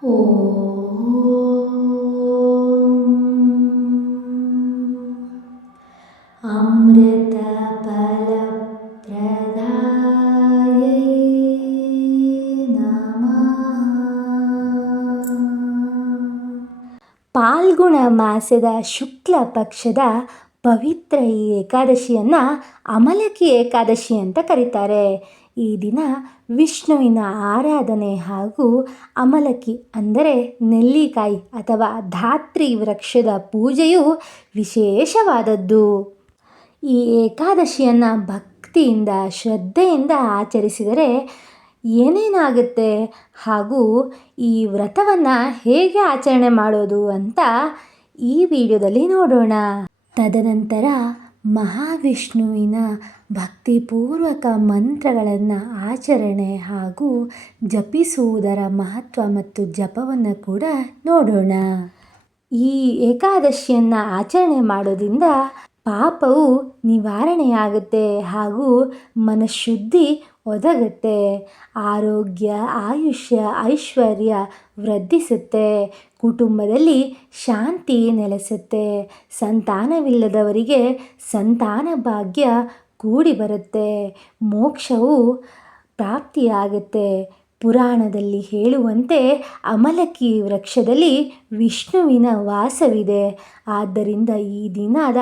अमृतफलप्रदायै नमः। ಪಾಲ್ಗುಣ ಮಾಸದ ಶುಕ್ಲ ಪಕ್ಷದ ಪವಿತ್ರ ಈ ಏಕಾದಶಿಯನ್ನು ಅಮಲಕಿ ಏಕಾದಶಿ ಅಂತ ಕರೀತಾರೆ. ಈ ದಿನ ವಿಷ್ಣುವಿನ ಆರಾಧನೆ ಹಾಗೂ ಅಮಲಕಿ ಅಂದರೆ ನೆಲ್ಲಿಕಾಯಿ ಅಥವಾ ಧಾತ್ರಿ ವೃಕ್ಷದ ಪೂಜೆಯು ವಿಶೇಷವಾದದ್ದು. ಈ ಏಕಾದಶಿಯನ್ನು ಭಕ್ತಿಯಿಂದ ಶ್ರದ್ಧೆಯಿಂದ ಆಚರಿಸಿದರೆ ಏನೇನಾಗುತ್ತೆ ಹಾಗೂ ಈ ವ್ರತವನ್ನು ಹೇಗೆ ಆಚರಣೆ ಮಾಡೋದು ಅಂತ ಈ ವಿಡಿಯೋದಲ್ಲಿ ನೋಡೋಣ. ತದನಂತರ ಮಹಾವಿಷ್ಣುವಿನ ಭಕ್ತಿಪೂರ್ವಕ ಮಂತ್ರಗಳನ್ನು ಆಚರಣೆ ಹಾಗೂ ಜಪಿಸುವುದರ ಮಹತ್ವ ಮತ್ತು ಜಪವನ್ನು ಕೂಡ ನೋಡೋಣ. ಈ ಏಕಾದಶಿಯನ್ನು ಆಚರಣೆ ಮಾಡೋದ್ರಿಂದ ಪಾಪವು ನಿವಾರಣೆಯಾಗುತ್ತೆ ಹಾಗೂ ಮನಃಶುದ್ಧಿ ಒದಗುತ್ತೆ. ಆರೋಗ್ಯ, ಆಯುಷ್ಯ, ಐಶ್ವರ್ಯ ವೃದ್ಧಿಸುತ್ತೆ. ಕುಟುಂಬದಲ್ಲಿ ಶಾಂತಿ ನೆಲೆಸುತ್ತೆ. ಸಂತಾನವಿಲ್ಲದವರಿಗೆ ಸಂತಾನ ಭಾಗ್ಯ ಕೂಡಿ ಬರುತ್ತೆ. ಮೋಕ್ಷವು ಪ್ರಾಪ್ತಿಯಾಗುತ್ತೆ. ಪುರಾಣದಲ್ಲಿ ಹೇಳುವಂತೆ ಅಮಲಕಿ ವೃಕ್ಷದಲ್ಲಿ ವಿಷ್ಣುವಿನ ವಾಸವಿದೆ. ಆದ್ದರಿಂದ ಈ ದಿನದ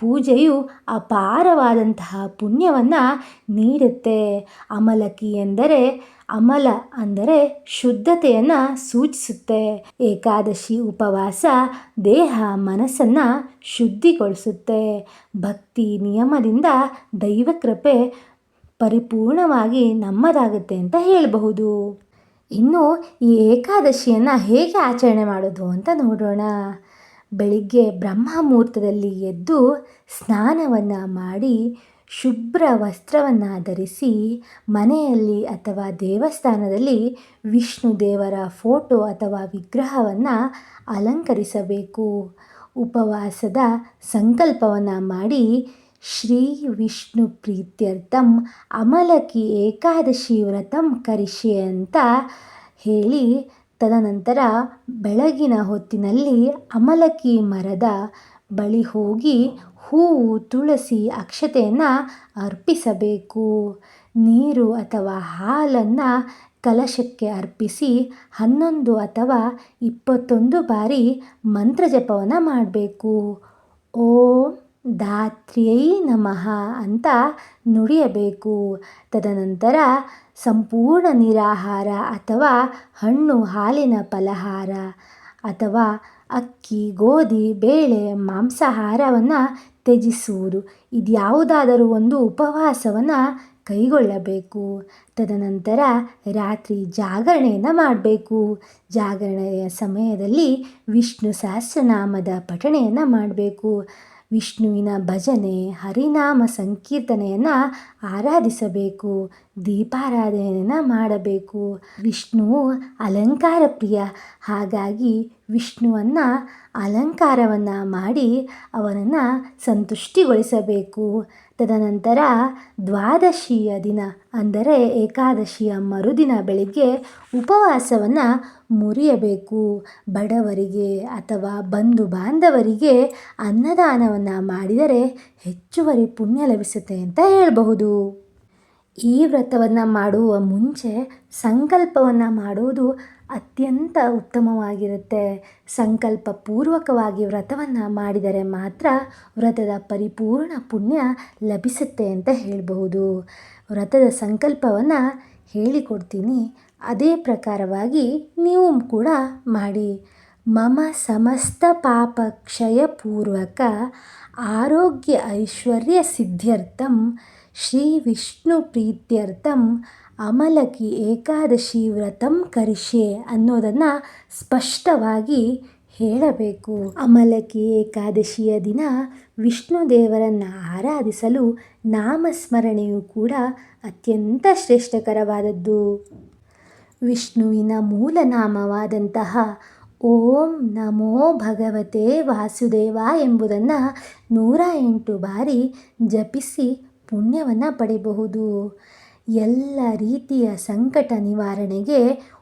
ಪೂಜೆಯು ಅಪಾರವಾದಂತಹ ಪುಣ್ಯವನ್ನು ನೀಡುತ್ತೆ. ಅಮಲಕಿ ಎಂದರೆ ಅಮಲ ಅಂದರೆ ಶುದ್ಧತೆಯನ್ನು ಸೂಚಿಸುತ್ತೆ. ಏಕಾದಶಿ ಉಪವಾಸ ದೇಹ ಮನಸ್ಸನ್ನು ಶುದ್ಧಿಗೊಳಿಸುತ್ತೆ. ಭಕ್ತಿ ನಿಯಮದಿಂದ ದೈವಕೃಪೆ ಪರಿಪೂರ್ಣವಾಗಿ ನಮ್ಮದಾಗುತ್ತೆ ಅಂತ ಹೇಳಬಹುದು. ಇನ್ನು ಈ ಏಕಾದಶಿಯನ್ನು ಹೇಗೆ ಆಚರಣೆ ಮಾಡೋದು ಅಂತ ನೋಡೋಣ. ಬೆಳಿಗ್ಗೆ ಬ್ರಹ್ಮ ಮುಹೂರ್ತದಲ್ಲಿ ಎದ್ದು ಸ್ನಾನವನ್ನು ಮಾಡಿ ಶುಭ್ರ ವಸ್ತ್ರವನ್ನು ಧರಿಸಿ ಮನೆಯಲ್ಲಿ ಅಥವಾ ದೇವಸ್ಥಾನದಲ್ಲಿ ವಿಷ್ಣು ದೇವರ ಫೋಟೋ ಅಥವಾ ವಿಗ್ರಹವನ್ನು ಅಲಂಕರಿಸಬೇಕು. ಉಪವಾಸದ ಸಂಕಲ್ಪವನ್ನು ಮಾಡಿ ಶ್ರೀ ವಿಷ್ಣು ಪ್ರೀತ್ಯರ್ಥಂ ಅಮಲಕಿ ಏಕಾದಶಿ ವ್ರತಂ ಕರಿಷ್ಯೆ ಅಂತ ಹೇಳಿ ತದನಂತರ ಬೆಳಗಿನ ಹೊತ್ತಿನಲ್ಲಿ ಅಮಲಕಿ ಮರದ ಬಳಿ ಹೋಗಿ ಹೂವು, ತುಳಸಿ, ಅಕ್ಷತೆಯನ್ನು ಅರ್ಪಿಸಬೇಕು. ನೀರು ಅಥವಾ ಹಾಲನ್ನು ಕಲಶಕ್ಕೆ ಅರ್ಪಿಸಿ 11 ಅಥವಾ 21 ಬಾರಿ ಮಂತ್ರಜಪವನ್ನು ಮಾಡಬೇಕು. ಓಂ ಧಾತ್ರ್ಯೈ ನಮಃ ಅಂತ ನುಡಿಯಬೇಕು. ತದನಂತರ ಸಂಪೂರ್ಣ ನಿರಾಹಾರ ಅಥವಾ ಹಣ್ಣು ಹಾಲಿನ ಫಲಹಾರ ಅಥವಾ ಅಕ್ಕಿ, ಗೋಧಿ, ಬೇಳೆ, ಮಾಂಸಾಹಾರವನ್ನು ತ್ಯಜಿಸುವುದು. ಇದ್ಯಾವುದಾದರೂ ಒಂದು ಉಪವಾಸವನ್ನು ಕೈಗೊಳ್ಳಬೇಕು. ತದನಂತರ ರಾತ್ರಿ ಜಾಗರಣೆಯನ್ನು ಮಾಡಬೇಕು. ಜಾಗರಣೆಯ ಸಮಯದಲ್ಲಿ ವಿಷ್ಣು ಸಹಸ್ರನಾಮದ ಪಠಣೆಯನ್ನು ಮಾಡಬೇಕು. ವಿಷ್ಣುವಿನ ಭಜನೆ, ಹರಿನಾಮ ಸಂಕೀರ್ತನೆಯನ್ನು ಆರಾಧಿಸಬೇಕು. ದೀಪಾರಾಧನೆಯನ್ನು ಮಾಡಬೇಕು. ವಿಷ್ಣುವು ಅಲಂಕಾರ ಪ್ರಿಯ. ಹಾಗಾಗಿ ವಿಷ್ಣುವನ್ನು ಅಲಂಕಾರವನ್ನು ಮಾಡಿ ಅವನನ್ನು ಸಂತುಷ್ಟಿಗೊಳಿಸಬೇಕು. ತದನಂತರ ದ್ವಾದಶಿಯ ದಿನ ಅಂದರೆ ಏಕಾದಶಿಯ ಮರುದಿನ ಬೆಳಿಗ್ಗೆ ಉಪವಾಸವನ್ನು ಮುರಿಯಬೇಕು. ಬಡವರಿಗೆ ಅಥವಾ ಬಂಧು ಬಾಂಧವರಿಗೆ ಅನ್ನದಾನವನ್ನು ಮಾಡಿದರೆ ಹೆಚ್ಚುವರಿ ಪುಣ್ಯ ಲಭಿಸುತ್ತೆ ಅಂತ ಹೇಳಬಹುದು. ಈ ವ್ರತವನ್ನು ಮಾಡುವ ಮುಂಚೆ ಸಂಕಲ್ಪವನ್ನು ಮಾಡುವುದು ಅತ್ಯಂತ ಉತ್ತಮವಾಗಿರುತ್ತೆ. ಸಂಕಲ್ಪ ಪೂರ್ವಕವಾಗಿ ವ್ರತವನ್ನು ಮಾಡಿದರೆ ಮಾತ್ರ ವ್ರತದ ಪರಿಪೂರ್ಣ ಪುಣ್ಯ ಲಭಿಸುತ್ತೆ ಅಂತ ಹೇಳಬಹುದು. ವ್ರತದ ಸಂಕಲ್ಪವನ್ನು ಹೇಳಿಕೊಡ್ತೀನಿ, ಅದೇ ಪ್ರಕಾರವಾಗಿ ನೀವು ಕೂಡ ಮಾಡಿ. ಮಮ ಸಮಸ್ತ ಪಾಪ ಕ್ಷಯ ಪೂರ್ವಕ ಆರೋಗ್ಯ ಐಶ್ವರ್ಯ ಸಿದ್ಧ್ಯರ್ಥಂ ಶ್ರೀ ವಿಷ್ಣು ಪ್ರೀತ್ಯರ್ಥಂ ಅಮಲಕಿ ಏಕಾದಶಿ ವ್ರತಂ ಕರಿಷ್ಯೆ ಅನ್ನೋದನ್ನು ಸ್ಪಷ್ಟವಾಗಿ ಹೇಳಬೇಕು. ಅಮಲಕಿ ಏಕಾದಶಿಯ ದಿನ ವಿಷ್ಣು ದೇವರನ್ನು ಆರಾಧಿಸಲು ನಾಮಸ್ಮರಣೆಯು ಕೂಡ ಅತ್ಯಂತ ಶ್ರೇಷ್ಠಕರವಾದದ್ದು. ವಿಷ್ಣುವಿನ ಮೂಲ ನಾಮವಾದಂತಹ ಓಂ ನಮೋ ಭಗವತೆ ವಾಸುದೇವ ಎಂಬುದನ್ನು 108 ಬಾರಿ ಜಪಿಸಿ ಪುಣ್ಯವನ್ನು ಪಡೆಯಬಹುದು. ಎಲ್ಲ ರೀತಿಯ ಸಂಕಟ ನಿವಾರಣೆಗೆ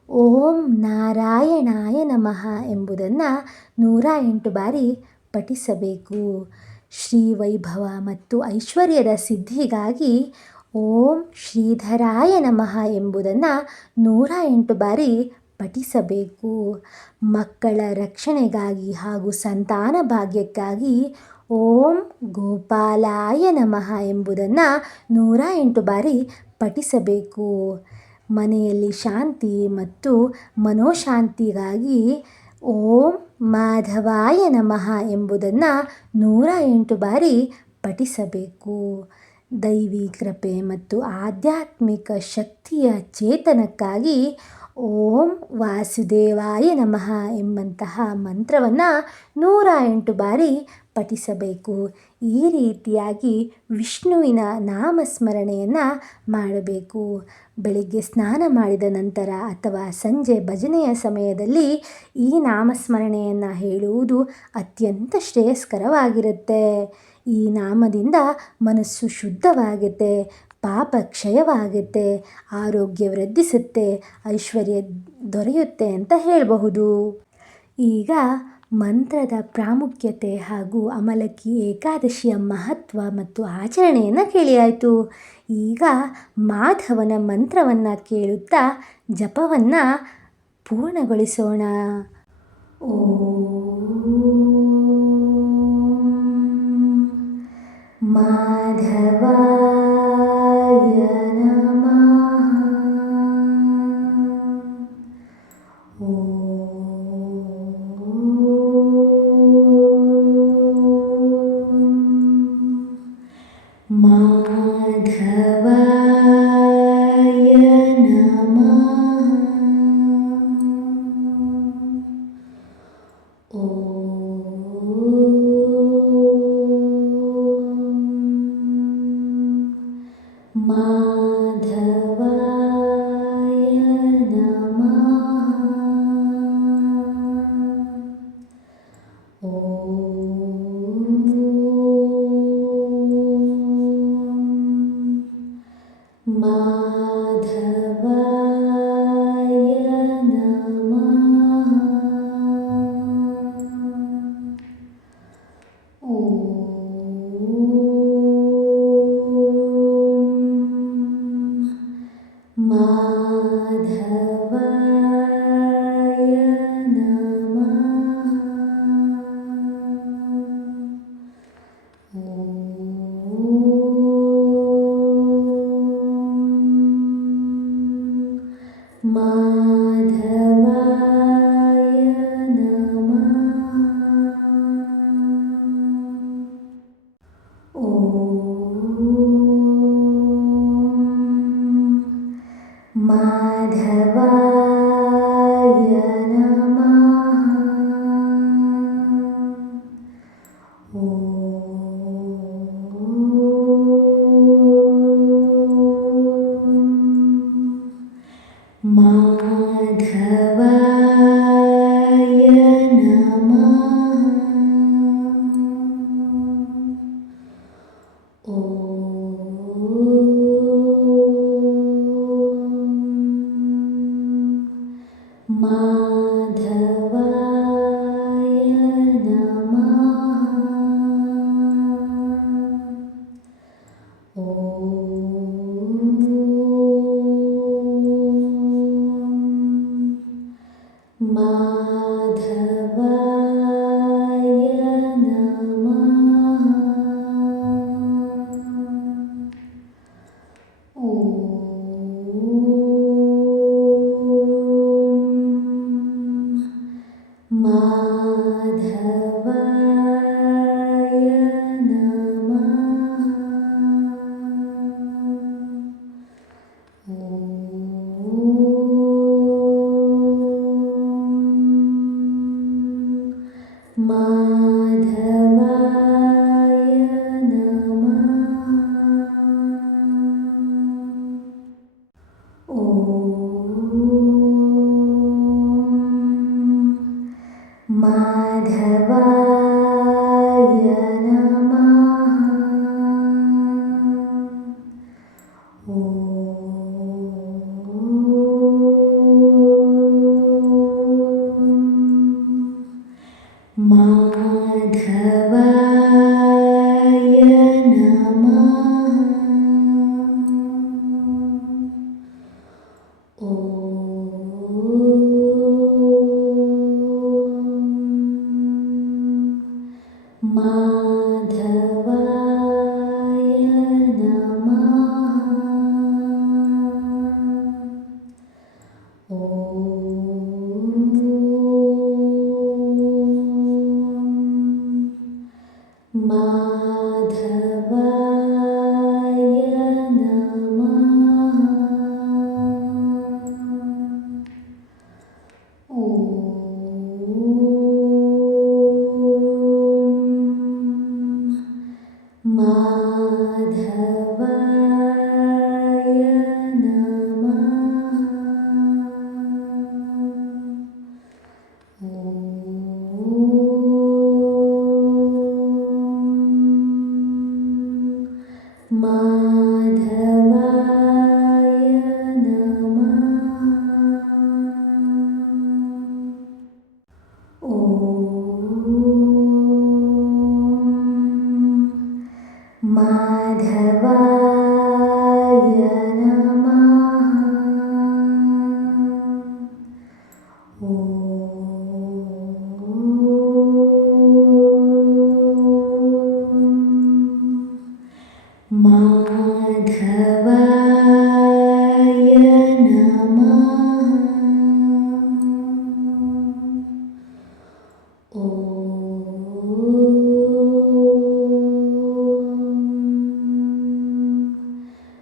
ಓಂ ನಾರಾಯಣಾಯ ನಮಃ ಎಂಬುದನ್ನು 108 ಬಾರಿ ಪಠಿಸಬೇಕು. ಶ್ರೀ ವೈಭವ ಮತ್ತು ಐಶ್ವರ್ಯದ ಸಿದ್ಧಿಗಾಗಿ ಓಂ ಶ್ರೀಧರಾಯ ನಮಃ ಎಂಬುದನ್ನು 108 ಬಾರಿ ಪಠಿಸಬೇಕು. ಮಕ್ಕಳ ರಕ್ಷಣೆಗಾಗಿ ಹಾಗೂ ಸಂತಾನ ಭಾಗ್ಯಕ್ಕಾಗಿ ಓಂ ಗೋಪಾಲಾಯ ನಮಃ ಎಂಬುದನ್ನು 108 ಬಾರಿ ಪಠಿಸಬೇಕು. ಮನೆಯಲ್ಲಿ ಶಾಂತಿ ಮತ್ತು ಮನೋಶಾಂತಿಗಾಗಿ ಓಂ ಮಾಧವಾಯ ನಮಃ ಎಂಬುದನ್ನು 108 ಬಾರಿ ಪಠಿಸಬೇಕು. ದೈವಿ ಕೃಪೆ ಮತ್ತು ಆಧ್ಯಾತ್ಮಿಕ ಶಕ್ತಿಯ ಚೇತನಕ್ಕಾಗಿ ಓಂ ವಾಸುದೇವಾಯ ನಮಃ ಎಂಬಂತಹ ಮಂತ್ರವನ್ನು 108 ಬಾರಿ ಪಠಿಸಬೇಕು. ಈ ರೀತಿಯಾಗಿ ವಿಷ್ಣುವಿನ ನಾಮಸ್ಮರಣೆಯನ್ನು ಮಾಡಬೇಕು. ಬೆಳಿಗ್ಗೆ ಸ್ನಾನ ಮಾಡಿದ ನಂತರ ಅಥವಾ ಸಂಜೆ ಭಜನೆಯ ಸಮಯದಲ್ಲಿ ಈ ನಾಮಸ್ಮರಣೆಯನ್ನು ಹೇಳುವುದು ಅತ್ಯಂತ ಶ್ರೇಯಸ್ಕರವಾಗಿರುತ್ತೆ. ಈ ನಾಮದಿಂದ ಮನಸ್ಸು ಶುದ್ಧವಾಗುತ್ತೆ, ಪಾಪ ಕ್ಷಯವಾಗುತ್ತೆ, ಆರೋಗ್ಯ ವೃದ್ಧಿಸುತ್ತೆ, ಐಶ್ವರ್ಯ ದೊರೆಯುತ್ತೆ ಅಂತ ಹೇಳಬಹುದು. ಈಗ ಮಂತ್ರದ ಪ್ರಾಮುಖ್ಯತೆ ಹಾಗೂ ಅಮಲಕ್ಕಿ ಏಕಾದಶಿಯ ಮಹತ್ವ ಮತ್ತು ಆಚರಣೆಯನ್ನು ಕೇಳಿಯಾಯಿತು. ಈಗ ಮಾಧವನ ಮಂತ್ರವನ್ನು ಕೇಳುತ್ತಾ ಜಪವನ್ನು ಪೂರ್ಣಗೊಳಿಸೋಣ. ಮಾಧವಾಯ ನಮಃ. ಮಾಧವಾಯ ನಮಃ. ಮಾಧವಾಯ ನಮಃ. ಮಾಧವಾಯ ನಮಃ. ಮಾಧವಾಯ ನಮಃ. ಮಾಧವಾಯ ನಮಃ. ಮಾಧವಾಯ ಮಾಧವಾಯ ನಮಃ. ಮಾಧವಾಯ ನಮಃ. ಮಾಧವಾಯ ನಮಃ.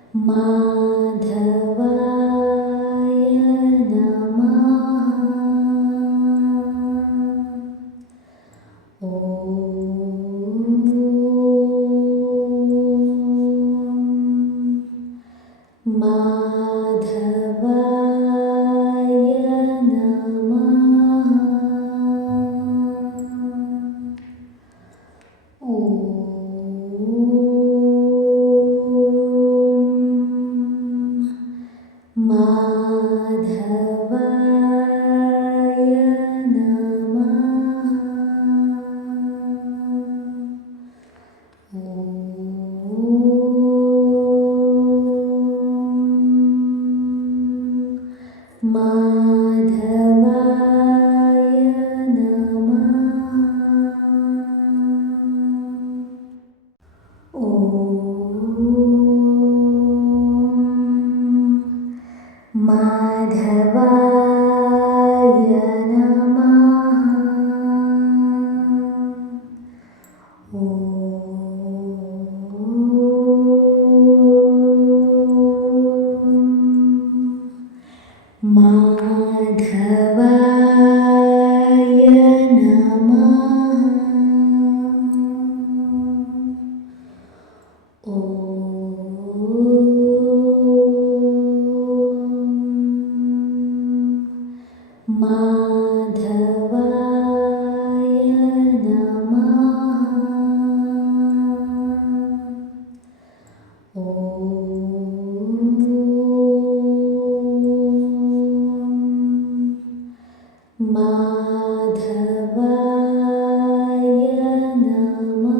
ಮಾಧವಾಯ ನಮಃ. ಮಾಧವಾಯ ನಮಃ. ಮಾಧವಾಯ ನಮಃ. ಮಾಧವಾಯ ನಮಃ.